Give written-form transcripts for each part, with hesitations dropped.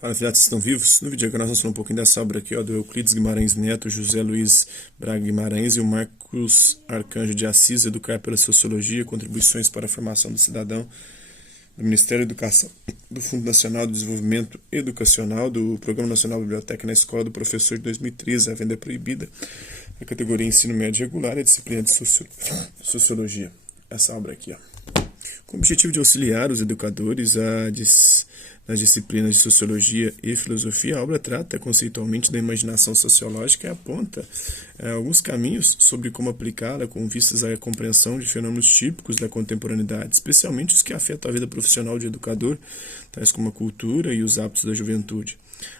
Fala, filhotes, estão vivos? No vídeo agora nós vamos falar um pouquinho dessa obra aqui, ó, do Euclides Guimarães Neto, José Luiz Braga Guimarães e o Marcos Arcanjo de Assis, Educar pela Sociologia, Contribuições para a Formação do Cidadão, do Ministério da Educação, do Fundo Nacional de Desenvolvimento Educacional, do Programa Nacional Biblioteca na Escola do Professor de 2013, a venda é proibida, a categoria Ensino Médio Regular e a disciplina de Sociologia. Essa obra aqui, ó. Com o objetivo de auxiliar os educadores nas disciplinas de Sociologia e Filosofia, a obra trata conceitualmente da imaginação sociológica e aponta alguns caminhos sobre como aplicá-la com vistas à compreensão de fenômenos típicos da contemporaneidade, especialmente os que afetam a vida profissional de educador, tais como a cultura e os hábitos da juventude.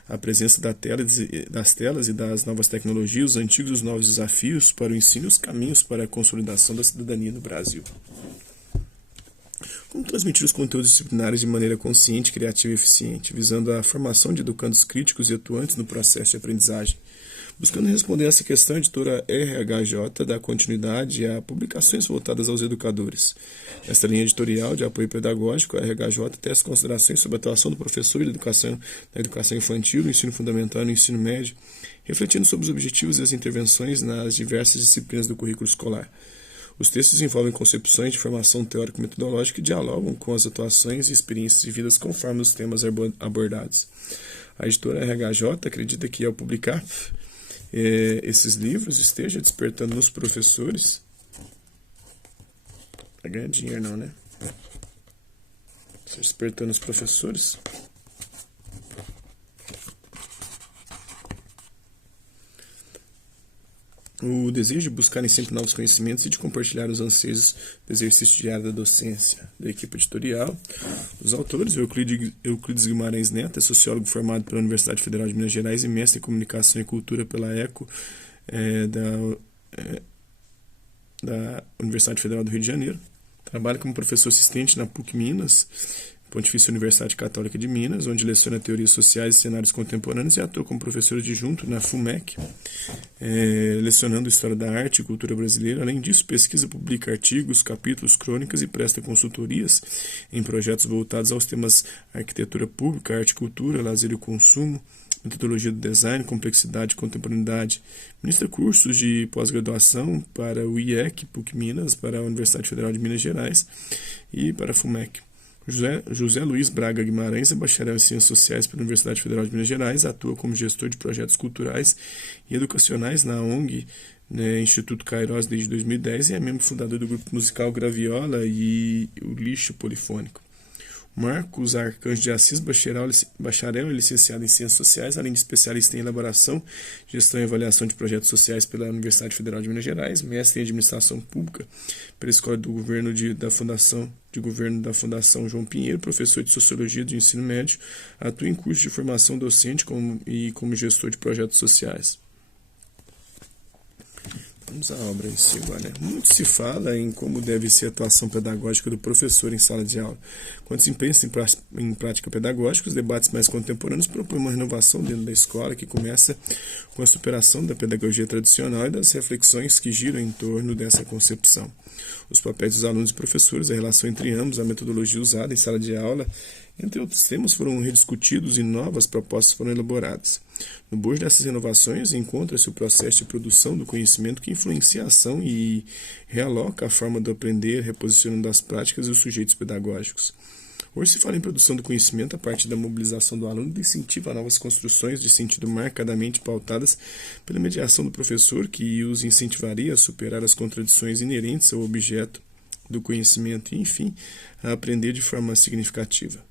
A presença das telas e das novas tecnologias, os antigos e os novos desafios para o ensino e os caminhos para a consolidação da cidadania no Brasil. Como transmitir os conteúdos disciplinares de maneira consciente, criativa e eficiente, visando a formação de educandos críticos e atuantes no processo de aprendizagem. Buscando responder essa questão, a editora RHJ dá continuidade a publicações voltadas aos educadores. Nesta linha editorial de apoio pedagógico, a RHJ tece considerações sobre a atuação do professor na educação infantil, no ensino fundamental e no ensino médio, refletindo sobre os objetivos e as intervenções nas diversas disciplinas do currículo escolar. Os textos envolvem concepções de formação teórico-metodológica e dialogam com as atuações e experiências vividas conforme os temas abordados. A editora RHJ acredita que, ao publicar esses livros, esteja despertando nos professores... Vai ganhar dinheiro não, né? Esteja despertando os professores... o desejo de buscarem sempre novos conhecimentos e de compartilhar os anseios do exercício diário da docência. Da equipe editorial, os autores, Euclides Guimarães Neto, é sociólogo formado pela Universidade Federal de Minas Gerais e mestre em Comunicação e Cultura pela ECO da Universidade Federal do Rio de Janeiro. Trabalha como professor assistente na PUC Minas, Pontifícia Universidade Católica de Minas, onde leciona teorias sociais e cenários contemporâneos e atua como professor adjunto na FUMEC, lecionando História da Arte e Cultura Brasileira. Além disso, pesquisa, publica artigos, capítulos, crônicas e presta consultorias em projetos voltados aos temas arquitetura pública, arte e cultura, lazer e consumo, metodologia do design, complexidade e contemporaneidade. Ministra cursos de pós-graduação para o IEC, PUC Minas, para a Universidade Federal de Minas Gerais e para a FUMEC. José Luiz Braga Guimarães é bacharel em Ciências Sociais pela Universidade Federal de Minas Gerais, atua como gestor de projetos culturais e educacionais na ONG, Instituto Kairos, desde 2010 e é membro fundador do grupo musical Graviola e o Lixo Polifônico. Marcos Arcanjo de Assis, bacharel e licenciado em Ciências Sociais, além de especialista em elaboração, gestão e avaliação de projetos sociais pela Universidade Federal de Minas Gerais, mestre em Administração Pública pela Escola do Governo da Fundação João Pinheiro, professor de Sociologia do Ensino Médio, atua em cursos de formação docente e como gestor de projetos sociais. Vamos à obra em si agora. Muito se fala em como deve ser a atuação pedagógica do professor em sala de aula. Quando se pensa em prática pedagógica, os debates mais contemporâneos propõem uma renovação dentro da escola que começa com a superação da pedagogia tradicional e das reflexões que giram em torno dessa concepção. Os papéis dos alunos e professores, a relação entre ambos, a metodologia usada em sala de aula, entre outros temas, foram rediscutidos e novas propostas foram elaboradas. No bojo dessas renovações encontra-se o processo de produção do conhecimento que influencia a ação e realoca a forma de aprender, reposicionando as práticas e os sujeitos pedagógicos. Hoje se fala em produção do conhecimento a partir da mobilização do aluno e incentivo a novas construções de sentido marcadamente pautadas pela mediação do professor, que os incentivaria a superar as contradições inerentes ao objeto do conhecimento e, enfim, a aprender de forma significativa.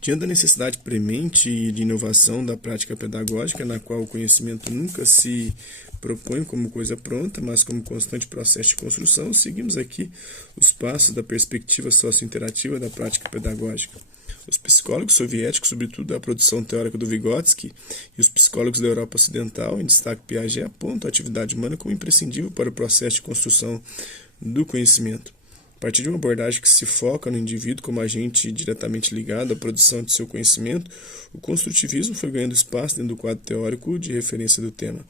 Diante da necessidade premente de inovação da prática pedagógica, na qual o conhecimento nunca se propõe como coisa pronta, mas como constante processo de construção, seguimos aqui os passos da perspectiva socio-interativa da prática pedagógica. Os psicólogos soviéticos, sobretudo a produção teórica do Vygotsky, e os psicólogos da Europa Ocidental, em destaque Piaget, apontam a atividade humana como imprescindível para o processo de construção do conhecimento. A partir de uma abordagem que se foca no indivíduo como agente diretamente ligado à produção de seu conhecimento, o construtivismo foi ganhando espaço dentro do quadro teórico de referência do tema.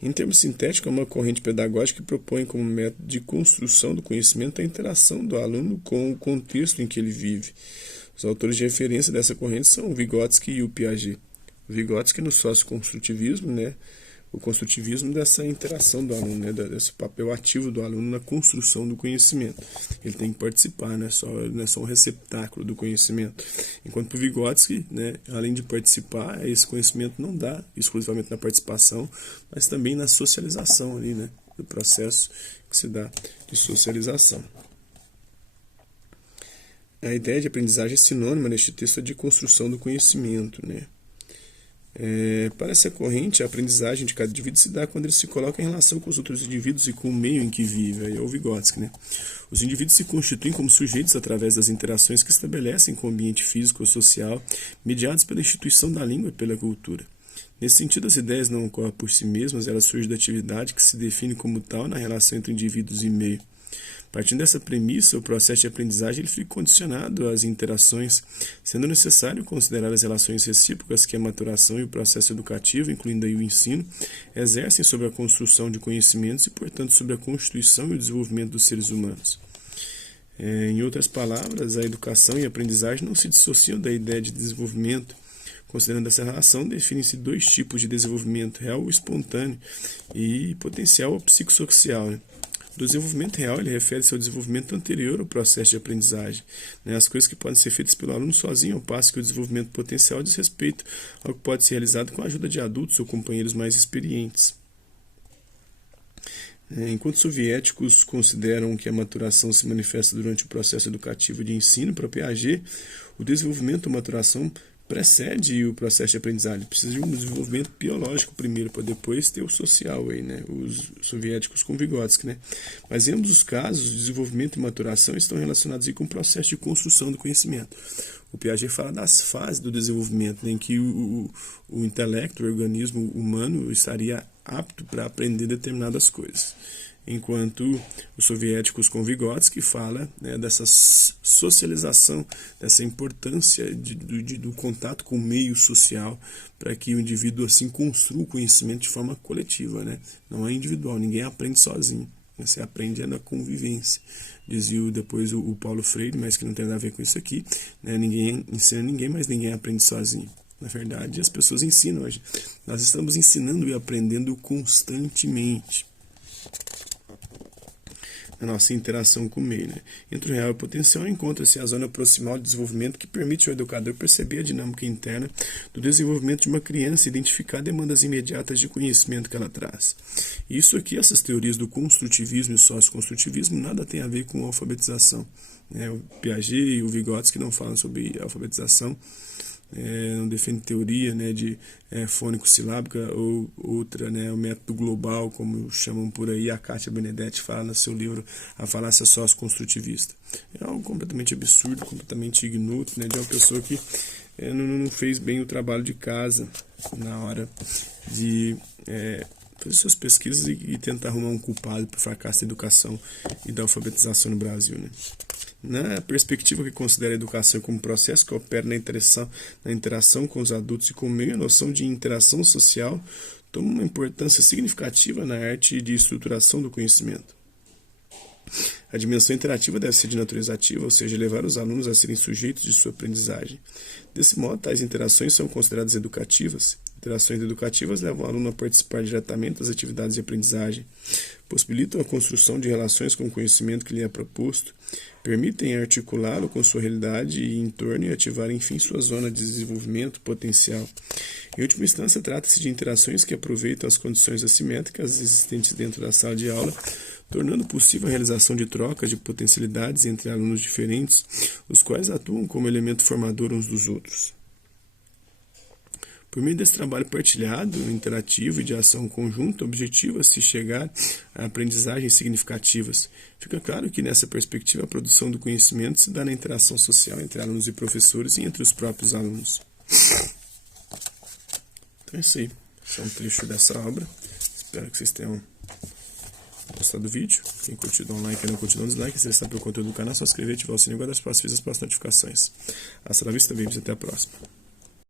Em termos sintéticos, é uma corrente pedagógica que propõe como método de construção do conhecimento a interação do aluno com o contexto em que ele vive. Os autores de referência dessa corrente são o Vygotsky e o Piaget. O Vygotsky no socioconstrutivismo, né? O construtivismo dessa interação do aluno, né? Desse papel ativo do aluno na construção do conhecimento. Ele tem que participar, né? Não é só um receptáculo do conhecimento. Enquanto para o Vygotsky, né? Além de participar, esse conhecimento não dá exclusivamente na participação, mas também na socialização ali, né? Do processo que se dá de socialização. A ideia de aprendizagem é sinônima neste texto de construção do conhecimento, né? Para essa corrente, a aprendizagem de cada indivíduo se dá quando ele se coloca em relação com os outros indivíduos e com o meio em que vive. Aí é o Vygotsky, né? Os indivíduos se constituem como sujeitos através das interações que estabelecem com o ambiente físico ou social, mediados pela instituição da língua e pela cultura. Nesse sentido, as ideias não ocorrem por si mesmas, elas surgem da atividade que se define como tal na relação entre indivíduos e meio. Partindo dessa premissa, o processo de aprendizagem ele fica condicionado às interações, sendo necessário considerar as relações recíprocas que a maturação e o processo educativo, incluindo aí o ensino, exercem sobre a construção de conhecimentos e, portanto, sobre a constituição e o desenvolvimento dos seres humanos. Em outras palavras, a educação e a aprendizagem não se dissociam da ideia de desenvolvimento. Considerando essa relação, definem-se dois tipos de desenvolvimento, real ou espontâneo, e potencial ou psicossocial, né? Do desenvolvimento real, ele refere-se ao desenvolvimento anterior ao processo de aprendizagem, né? As coisas que podem ser feitas pelo aluno sozinho, ao passo que o desenvolvimento potencial diz respeito ao que pode ser realizado com a ajuda de adultos ou companheiros mais experientes. Enquanto os soviéticos consideram que a maturação se manifesta durante o processo educativo de ensino, para Piaget, o desenvolvimento ou maturação precede o processo de aprendizagem. Precisa de um desenvolvimento biológico primeiro, para depois ter o social aí, né? Os soviéticos com Vygotsky, né? Mas em ambos os casos, desenvolvimento e maturação estão relacionados aí com o processo de construção do conhecimento. O Piaget fala das fases do desenvolvimento, né, em que o intelecto, o organismo humano, estaria apto para aprender determinadas coisas. Enquanto os soviéticos com Vygotsky fala, né, dessa socialização, dessa importância do contato com o meio social para que o indivíduo assim construa o conhecimento de forma coletiva, né? Não é individual, ninguém aprende sozinho. Você aprende na convivência. Dizia depois o Paulo Freire, mas que não tem nada a ver com isso aqui, né? Ninguém ensina ninguém, mas ninguém aprende sozinho. Na verdade, as pessoas ensinam hoje. Nós estamos ensinando e aprendendo constantemente. A nossa interação com o meio, né? Entre o real e o potencial encontra-se a zona proximal de desenvolvimento que permite ao educador perceber a dinâmica interna do desenvolvimento de uma criança e identificar demandas imediatas de conhecimento que ela traz. E isso aqui, essas teorias do construtivismo e socioconstrutivismo, nada tem a ver com alfabetização, né? O Piaget e o Vygotsky não falam sobre alfabetização, não defende teoria, né, de fônico-silábica ou outra, né, o método global, como chamam por aí. A Kátia Benedetti fala no seu livro A Falácia Socioconstrutivista. É algo completamente absurdo, completamente ignoto, né, de uma pessoa que não fez bem o trabalho de casa na hora de fazer suas pesquisas e tentar arrumar um culpado para o fracasso da educação e da alfabetização no Brasil, né. Na perspectiva que considera a educação como processo que opera na interação com os adultos e com o meio, a noção de interação social toma uma importância significativa na arte de estruturação do conhecimento. A dimensão interativa deve ser de natureza ativa, ou seja, levar os alunos a serem sujeitos de sua aprendizagem. Desse modo, tais interações são consideradas educativas. Interações educativas levam o aluno a participar diretamente das atividades de aprendizagem, possibilitam a construção de relações com o conhecimento que lhe é proposto, permitem articulá-lo com sua realidade e entorno e ativar, enfim, sua zona de desenvolvimento potencial. Em última instância, trata-se de interações que aproveitam as condições assimétricas existentes dentro da sala de aula, tornando possível a realização de trocas de potencialidades entre alunos diferentes, os quais atuam como elemento formador uns dos outros. Por meio desse trabalho partilhado, interativo e de ação conjunta, objetiva-se chegar a aprendizagens significativas. Fica claro que, nessa perspectiva, a produção do conhecimento se dá na interação social entre alunos e professores e entre os próprios alunos. Então é isso aí. Esse é um trecho dessa obra. Espero que vocês tenham gostado do vídeo. Quem curtiu, dá um like, quem não curtiu, dá um dislike. Se você está pelo conteúdo do canal, é só se inscrever e ativar o sininho para as próximas notificações. Hasta la vista, babies. Até a próxima.